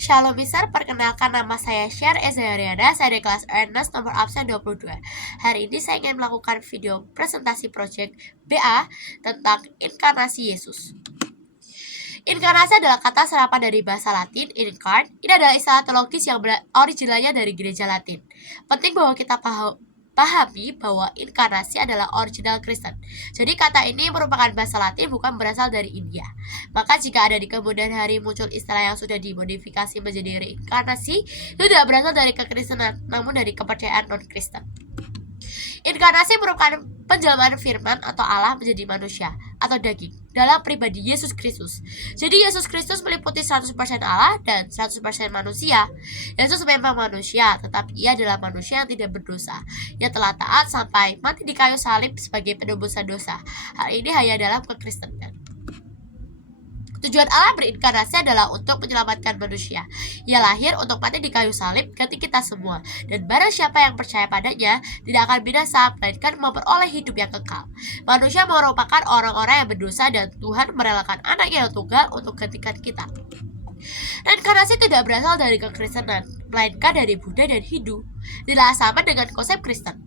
Shalom Mister, perkenalkan nama saya Sher Ezariana, saya dari kelas Ernest nomor absen 22. Hari ini saya ingin melakukan video presentasi proyek BA tentang inkarnasi Yesus. Inkarnasi adalah kata serapan dari bahasa Latin, incarn. Ini adalah istilah teologis yang originalnya dari gereja Latin. Penting bahwa kita pahami bahwa inkarnasi adalah original Kristen. Jadi kata ini merupakan bahasa Latin, bukan berasal dari India. Maka jika ada di kemudian hari muncul istilah yang sudah dimodifikasi menjadi reinkarnasi, itu tidak berasal dari kekristenan, namun dari kepercayaan non-Kristen. Inkarnasi merupakan penjelmaan firman atau Allah menjadi manusia atau daging dalam pribadi Yesus Kristus. Jadi Yesus Kristus meliputi 100% Allah dan 100% manusia. Yesus memang manusia, tetapi ia adalah manusia yang tidak berdosa. Ia telah taat sampai mati di kayu salib sebagai penebus dosa. Hal ini hanya dalam kekristenan. Tujuan Allah berinkarnasi adalah untuk menyelamatkan manusia. Ia lahir untuk mati di kayu salib ganti kita semua. Dan barang siapa yang percaya padanya tidak akan binasa, melainkan memperoleh hidup yang kekal. Manusia merupakan orang-orang yang berdosa dan Tuhan merelakan anaknya yang tunggal untuk gantikan kita. Reinkarnasi tidak berasal dari kekristenan, melainkan dari Buddha dan Hindu. Tidak sama dengan konsep Kristen.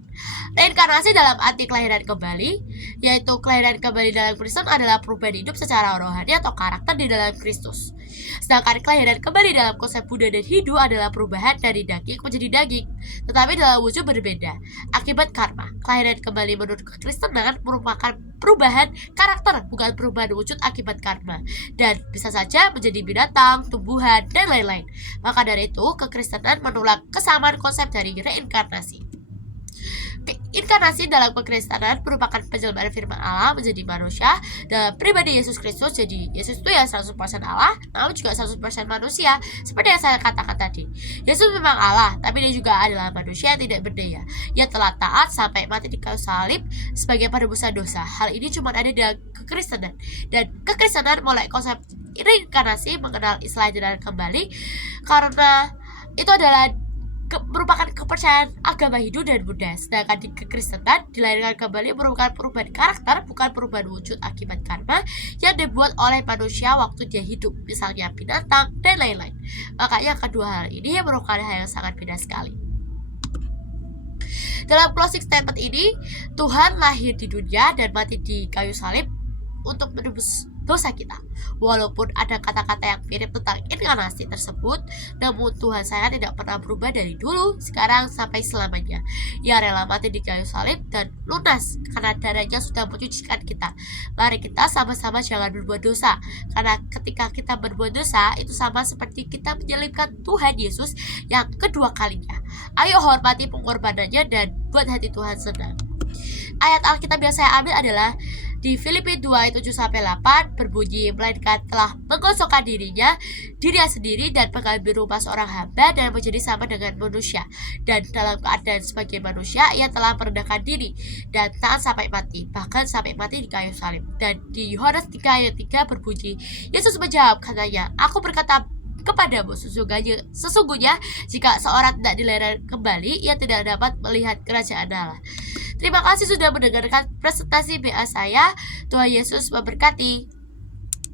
Reinkarnasi dalam arti kelahiran kembali, yaitu kelahiran kembali dalam Kristen adalah perubahan hidup secara rohani atau karakter di dalam Kristus. Sedangkan kelahiran kembali dalam konsep Buddha dan Hindu adalah perubahan dari daging menjadi daging, tetapi dalam wujud berbeda, akibat karma. Kelahiran kembali menurut kekristenan merupakan perubahan karakter, bukan perubahan wujud akibat karma, dan bisa saja menjadi binatang, tumbuhan, dan lain-lain. Maka dari itu, kekristenan menolak kesamaan konsep dari reinkarnasi. Inkarnasi dalam kekristenan merupakan penjelmaan firman Allah menjadi manusia dalam pribadi Yesus Kristus. Jadi Yesus itu ya 100% Allah, namun juga 100% manusia. Seperti yang saya katakan tadi, Yesus memang Allah, tapi dia juga adalah manusia yang tidak berdaya. Ia telah taat sampai mati di kayu salib sebagai penebus dosa. Hal ini cuma ada dalam kekristenan, dan kekristenan mulai konsep reinkarnasi mengenal istilah jalan kembali karena itu adalah merupakan kepercayaan agama Hindu dan Buddha. Sedangkan di kekristenan, dilahirkan kembali merupakan perubahan karakter, bukan perubahan wujud akibat karma yang dibuat oleh manusia waktu dia hidup, misalnya binatang dan lain-lain. Makanya kedua hal ini merupakan hal yang sangat beda sekali. Dalam closing statement ini, Tuhan lahir di dunia dan mati di kayu salib untuk menebus dosa kita. Walaupun ada kata-kata yang mirip tentang inkarnasi tersebut, namun Tuhan saya tidak pernah berubah dari dulu, sekarang, sampai selamanya. Ia rela mati di kayu salib dan lunas karena darahnya sudah mencucikan kita. Mari kita sama-sama jangan berbuat dosa, karena ketika kita berbuat dosa, itu sama seperti kita menyalibkan Tuhan Yesus yang kedua kalinya. Ayo hormati pengorbanannya dan buat hati Tuhan senang. Ayat Alkitab yang saya ambil adalah di Filipi 2 ayat 7-8 berbunyi, melainkan telah mengosongkan dirinya sendiri dan mengambil rupa seorang hamba dan menjadi sama dengan manusia. Dan dalam keadaan sebagai manusia, ia telah merendahkan diri dan taat sampai mati, bahkan sampai mati di kayu salib. Dan di Yohanes 3 ayat 3 berbunyi, Yesus menjawab, katanya, aku berkata kepadamu, sesungguhnya jika seorang tidak dilahirkan kembali, ia tidak dapat melihat kerajaan Allah. Terima kasih sudah mendengarkan presentasi BA saya. Tuhan Yesus memberkati.